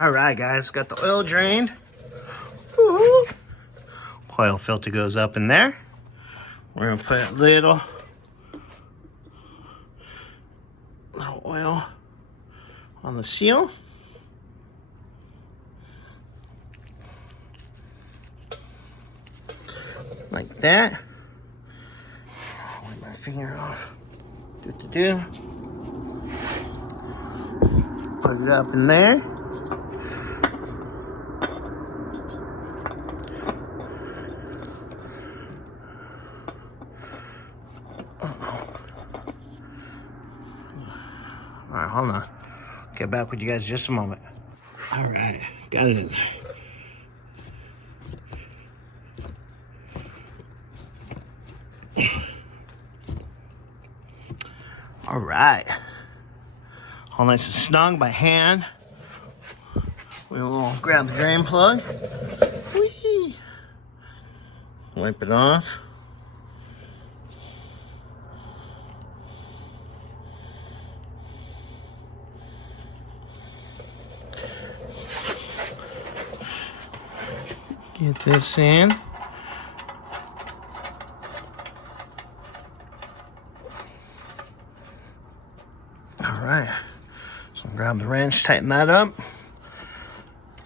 All right, guys, got the oil drained. Woo-hoo. Oil filter goes up in there. We're gonna put a little oil on the seal. Like that. Wipe my finger off. Do. Put it up in there. All right, hold on. Get back with you guys in just a moment. All right, got it in there. All right. All nice and snug by hand. We will grab the drain plug. Whee! Wipe it off. Get this in. All right, so grab the wrench, tighten that up,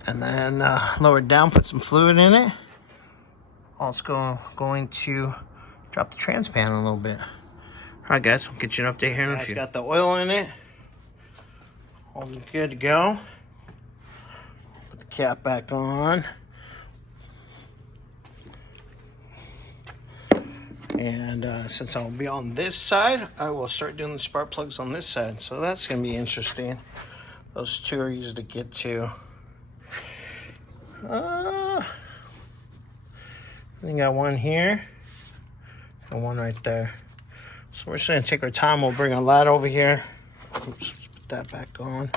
and then lower it down, put some fluid in it. Also going to drop the trans pan a little bit. All right, guys, we'll get you an update here in a few. Got the oil in it. All good to go. Put the cap back on. And since I'll be on this side, I will start doing the spark plugs on this side. So that's going to be interesting. Those two are easy to get to. I think I got one here and one right there. So we're just going to take our time. We'll bring a ladder over here. Oops, put that back on.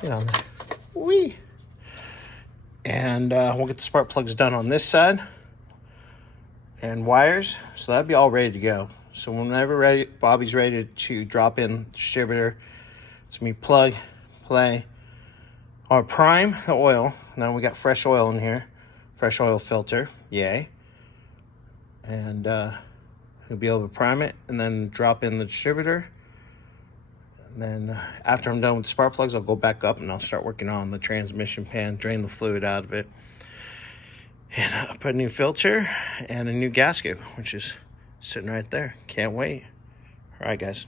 Get on there. Whee! And we'll get the spark plugs done on this side and wires, so that'll be all ready to go. So whenever Bobby's ready to drop in the distributor, it's gonna be plug, play, or prime the oil. Now we got fresh oil in here, fresh oil filter, yay. And he'll be able to prime it and then drop in the distributor. And then after I'm done with the spark plugs, I'll go back up and I'll start working on the transmission pan, drain the fluid out of it. And put a new filter and a new gasket, which is sitting right there. Can't wait. All right, guys.